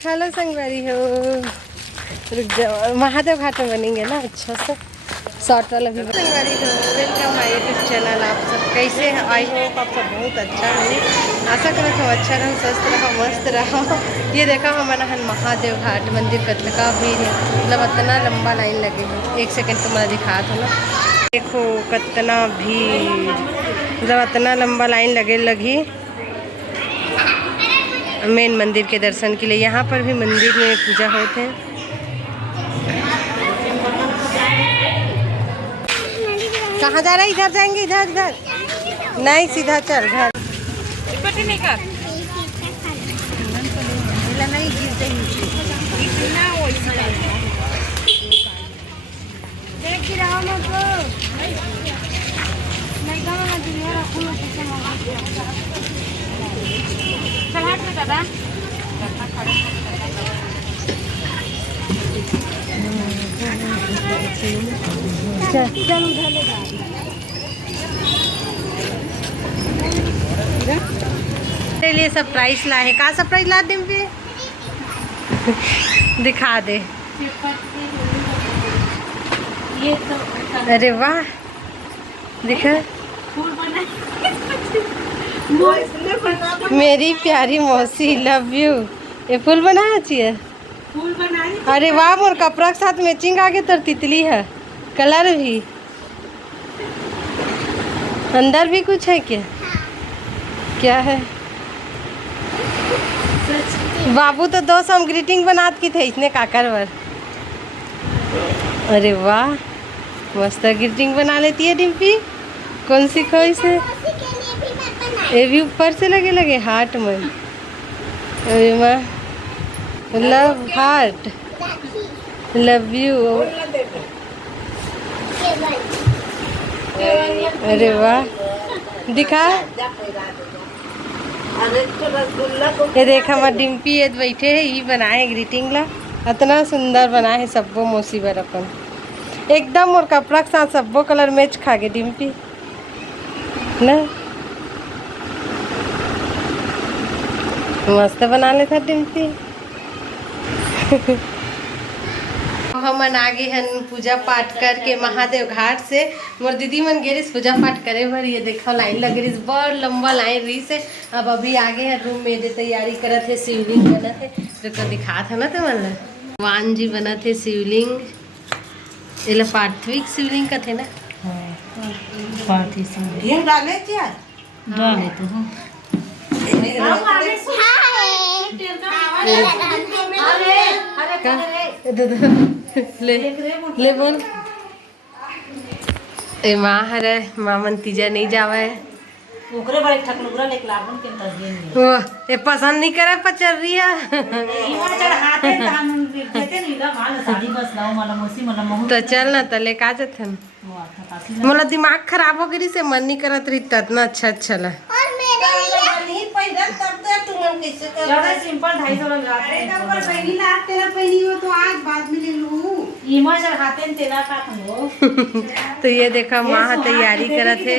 Hello संगवारी हो, रुक जाओ, महादेव घाट में बनेंगे ना अच्छा से शॉर्ट वाला भी। संगवारी हो, वेलकम माय यूट्यूब चैनल। आप सब कैसे हैं? आई होप आप सब बहुत अच्छा होंगे। आशा करो तुम अच्छा रहो, स्वस्थ रहो, मस्त रहो। ये देखा हमारा हन महादेव घाट मंदिर कतल का भीड़ है, मतलब इतना लंबा लाइन लगे है। एक सेकेंड तुम्हारा दिखा दो ना, देखो कितना भीड़, मतलब इतना लंबा लाइन लगी मेन मंदिर के दर्शन के लिए। यहाँ पर भी मंदिर में पूजा होते हैं। कहाँ जा रहा है? इधर जाएंगे, इधर इधर नहीं, सीधा चल घर। दादा तेरे लिए सरप्राइज लाए हैं। कहाँ सरप्राइज ला डिम्पी? दिखा दे। ये तो अरे वाह, दिखा मेरी प्यारी मौसी, लव यू। ये फूल बनाया चाहिए, फूल बना। अरे वाह, मोर कपड़ा के साथ मैचिंग आगे तो तितली है, कलर भी। अंदर भी कुछ है क्या? क्या है? बाबू तो 200 हम ग्रीटिंग बनात की थे इसने काकर। अरे वाह, मस्त ग्रीटिंग बना लेती है डिम्पी। कौन सी खोई से? ये भी ऊपर से लगे हार्ट में। अरे वाह, लव हार्ट, लव यू। अरे वाह, दिखा। ये देखा हमारे डिम्पी ये बैठे है, ये बनाए ग्रीटिंग ला। इतना सुंदर बना है सबो मुसीबर अपन, एकदम। और कपड़ा के साथ सबो कलर मैच खा गए डिम्पी ना। मस्त बना लेता डिम्पी। हम आगे हन पूजा पाठ करके महादेव घाट से। मोर दीदी मन गे रही पूजा पाठ करे भर। ये देखो लाइन लग रही, बड़ लंबा लाइन रही से। अब अभी आगे है रूम में दे तैयारी करत है, शिवलिंग बनत है। जो दिखा था ना तो मन भगवान जी बनत है शिवलिंग। ये पार्थिविक शिवलिंग का थे ना, पार्थिव शिवलिंग डाले डाले तो ले बोल। ए माँ हरे माँ मन तीजा नहीं जावा है। ओकरे बड़े ठकनुगरा लेके लाबन के तगिए नहीं। वो ये पसंद नहीं करे पचर रही है। इमा चढ़ाते त हम देते नहीं ला माल साड़ी बस लाओ माला मोसी माला महू। तो चल ना तले का जथन। मोला दिमाग खराब हो गई से मन नहीं करत रही तना अच्छा ला। और मेरे लिए नहीं पहिरा तब तक तुम कैसे कर। ज्यादा सिंपल 250 लगा दे। पर पहली लाख तेरा पहनी हो तो आज बाद में ले लूं। इमा चढ़ाते न तेरा का हो। तो ये देखा माँ तैयारी करत है,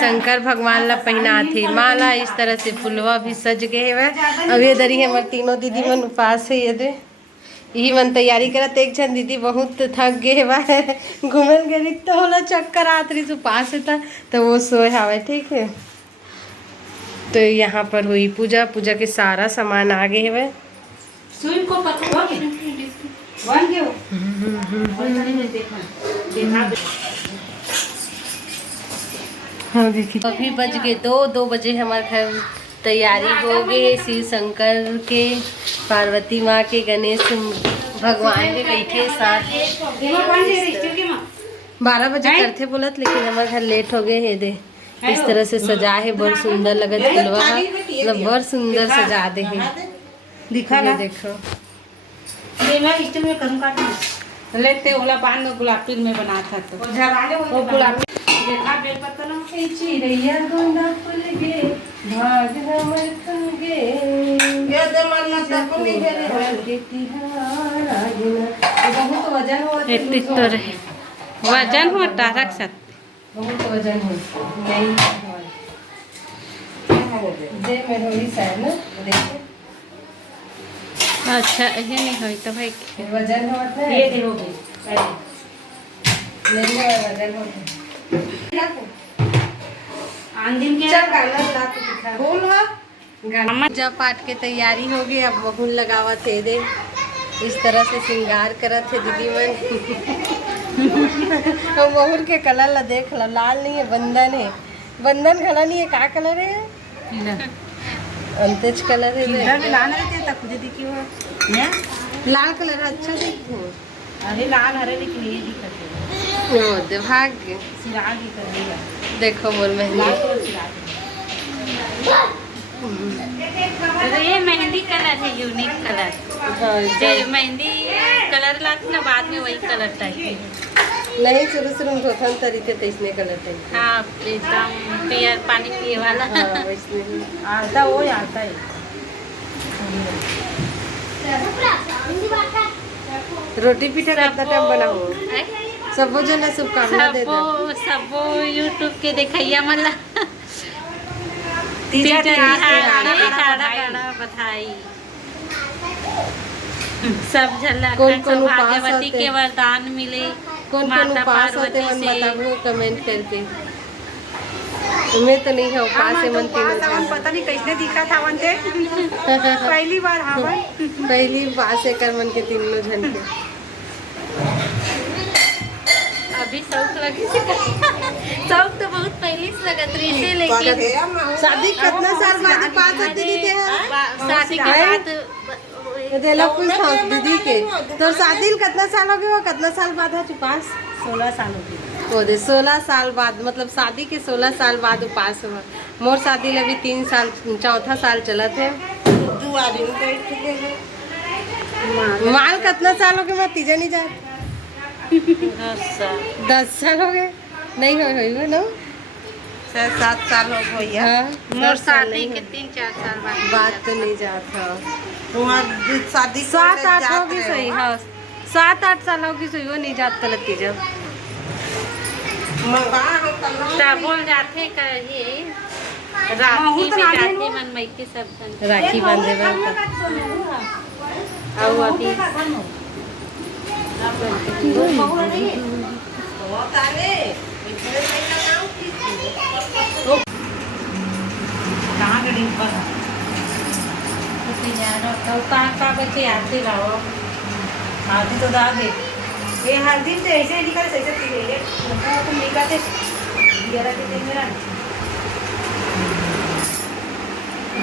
शंकर भगवान ला पहना थी माला। इस तरह से फुलवा भी सज गए है। अब ये दरी है हमारे तीनों दीदी मन उपास है। ये दे यही मन तैयारी करत। एक जन दीदी बहुत थक गए है, घूमन गई तो होला चक्कर आत रही उपास था तो वो सोए हवा। ठीक है, तो यहाँ पर हुई पूजा। पूजा के सारा सामान आ गए है। अभी बज गए 2 बजे हमारे घर तैयारी हो गई। शिव शंकर के, पार्वती माँ के, गणेश भगवान के बैठे साथ। 12 बजे करते बोलत, लेकिन हमारे घर लेट हो गए है। दे इस तरह से सजा है, बहुत सुंदर लगत फुलवा, मतलब बहुत सुंदर सजा दे है। दिखा ना, देखो लेते ओला पान में गुलाबी में बना था तो वो गुलाबी देखा बेल पत्ता ना चिड़ैया गोंदा फूल गे भाग हमर खुल गे ये दे मन ना तक नहीं गे के तिहार आगना। बहुत वजन हो एत्ती तो रहे वजन हो तारक सत बहुत वजन हो नहीं दे में होई साइड ना देखो अच्छा ये नहीं होई तो भाई वजन होत है ये देखोगे नहीं है वजन होत आंदिन के चल गाना ला के दिखा बोल हा गाना जब पाठ के तैयारी हो गई अब बहुन लगावा थे दे इस तरह से श्रृंगार करत थे दीदी मन तो बहुर के कलर ला देख ला लाल नहीं है बंधन है बंधन खड़ा नहीं है का कलर है अंतेज कलर है इधर में लाल रहते तब मुझे दिखी वो हैं लाल कलर अच्छा दिखते अरे लाल हरे लेकिन ये दिखते ओ दे भाग्य सिराग ही कर दिया देखो मोर मेहंदी लाल कलर सिराग तो ये मेहंदी कलर है यूनिक कलर जो मेहंदी कलर लाती ना बाद में वही कलर टाइप है नहीं शुरू शुरू में धोथन तरीके तो इसने कलर टाइप हाँ एकदम पियर पानी पिए वाला हाँ वैसने ही। आता वो आता है रोटी पीठा कितना टाइम बनाओ सबो जन शुभकामना दे दो सबो यूट्यूब के देखैया मला तीजा बधाई सब झल्ला कौन-कौन उपास भाग्यवती होते? के वरदान मिले कौन कौन माता उपास होते पार्वती मन से बताओ कमेंट करके तुम्हें तो नहीं है उपास है मन तीनों जन। पता नहीं कैसे दिखा था वनते पहली बार हावन पहली उपास है कर मन के तीनों जन के अभी शौक लगे शौक तो बहुत पहले से लगत रही से लेकिन शादी कितना साल बाद उपास होती दीदी है शादी के बाद देला कुछ था दीदी के तो शादी कितना साल हो गए वो कितना साल बाद है उपास 16 साल हो गए वो दे 16 साल बाद मतलब शादी के 16 साल बाद उपास हुआ मोर शादी लगी 3 साल चौथा साल चला थे माल कितना साल हो गए मैं तीजा नहीं जा 10 साल हो गए नहीं हो ना 7 साल हो गई हाँ मोर शादी के 3-4 साल बाद बात तो नहीं जाता शादी 7-8 होगी सही हाँ 7-8 साल होगी सही वो नहीं जाता लगती जब बोल जाते कहे राखी पे जाते मन मई के सब राखी बांधे बा और अभी कहाँ गई का बच्चे आते रहो हल्दी तो डाल दे ये हल्दी तो ऐसे ही निकल ऐसे पी ले तुम निकालते ग्यारह के दिन मेरा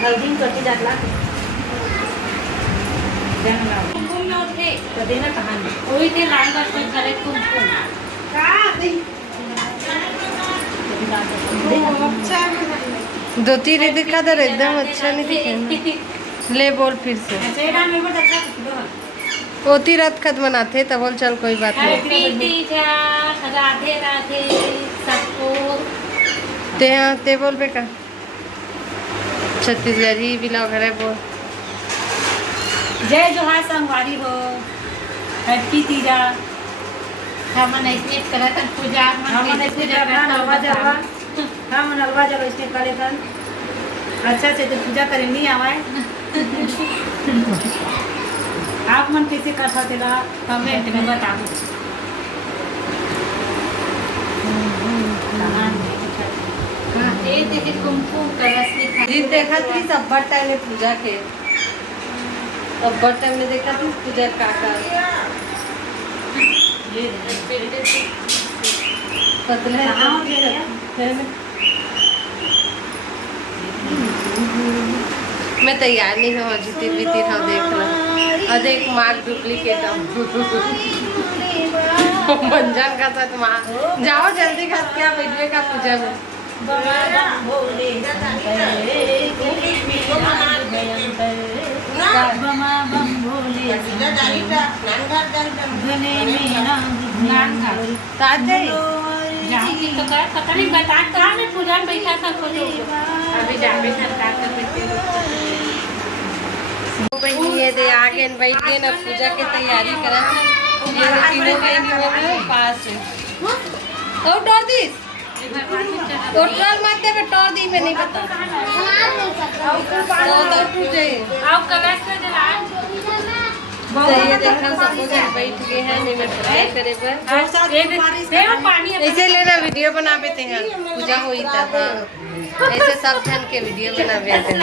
हल्दी कटी जात ला कुमकुम में उठे तो देना कहाँ वही थे लाल बात पर करे कुमकुम दो तीन दिखा दर एकदम अच्छा नहीं दिखे ले बोल फिर से ओती रात खत मनाते तब बोल चल कोई बात नहीं राधे राधे सबको ते बोल बेका छत्तीसगढ़ी बिलाव घर बोल जय जोहार संगवारी हो हैप्पी तीजा हम ऐसे करत पूजा हम ऐसे नलवा जलवा हम नलवा जब ऐसे करे तन अच्छा से तो पूजा करे नहीं आवाए आप मन कैसे करता तेरा कमेंट में बताओ ये देखिए कुमकुम कलश लिखा जी देखा थी अब्बा टाइम में पूजा के अब्बा टाइम में देखा थी पूजा काका ये पतले मैं तैयार नहीं हूँ जितनी भी तीन हाँ देख लो और देख मार्क डुप्लीकेट मंजन का साथ माँ जाओ जल्दी खा क्या वीडियो का पूजा में पता नहीं बता कहाँ में पूजा में बैठा था अभी जाके सरकार कर ये दे आगे बैठ गए ना पूजा की तैयारी करा ये तीनों बहनी हो गए पास है और डर दी टोटल मत दे टोर दी मैं नहीं पता तो टूटे आओ कलश में जला तो ये देखो सब लोग बैठ गए हैं निमन पूजा करे पर पानी ऐसे लेना वीडियो बनावे थे हैं पूजा होई था हाँ ऐसे सब जन के वीडियो बनावे थे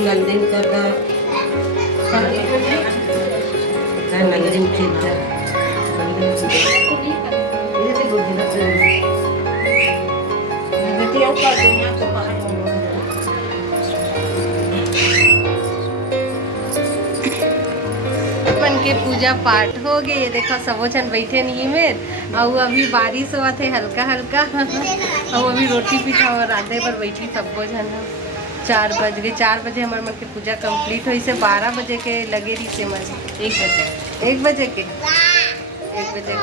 Nandun kada nandun cinta ini sih gue bilang berarti yang paginya aku pakai मन के पूजा पाठ हो गए ये देखो सबो जन बैठे नहीं में और अभी बारिश हुआ थे हल्का हल्का और अभी रोटी पीठा और राधे पर बैठी सबो जन 4 बज गए 4 बजे हमारे मन के पूजा कंप्लीट हुई से 12 बजे के लगे रही से मस 1 बजे के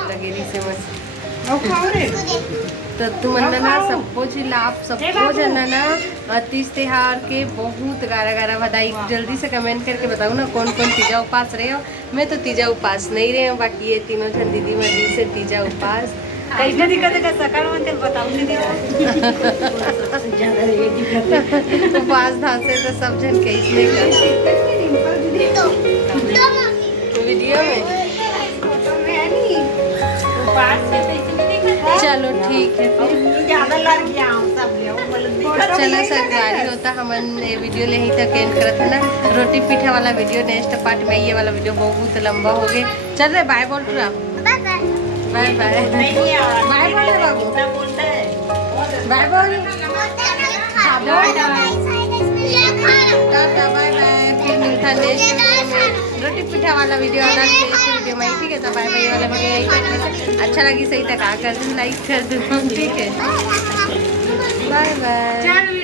लगे रही से मस तो तुम ना सबको लाभ सबको जनना तीज त्योहार के बहुत गारा बधाई जल्दी से कमेंट करके बताओ ना कौन कौन तीजा उपास रहे हो। मैं तो तीजा उपास नहीं रहे हूँ बाकी ये तीनों जन दीदी मर्जी से तीजा उपास कैसे दिक्कत है सकाळ म्हणते बताऊ नहीं दिया उपास धासे तो सब जन कैसे वीडियो में चलो ठीक है फिर चलो सरकारी होता हम वीडियो ले ही तक एंड करते ना रोटी पीठा वाला वीडियो नेक्स्ट पार्ट में ये वाला वीडियो बहुत लंबा हो गया। चल रहे बाय बोल पूरा बाय बाय बाय बोल बाबू बाय बोल बाय बाय फिर मिलता नेक्स्ट वीडियो में रोटी पीठा वाला वीडियो आना वीडियो में ठीक है। तो बाय बाय वाला वीडियो यही तक अच्छा लगी सही तक आ कर दो लाइक कर दो ठीक है बाय बाय।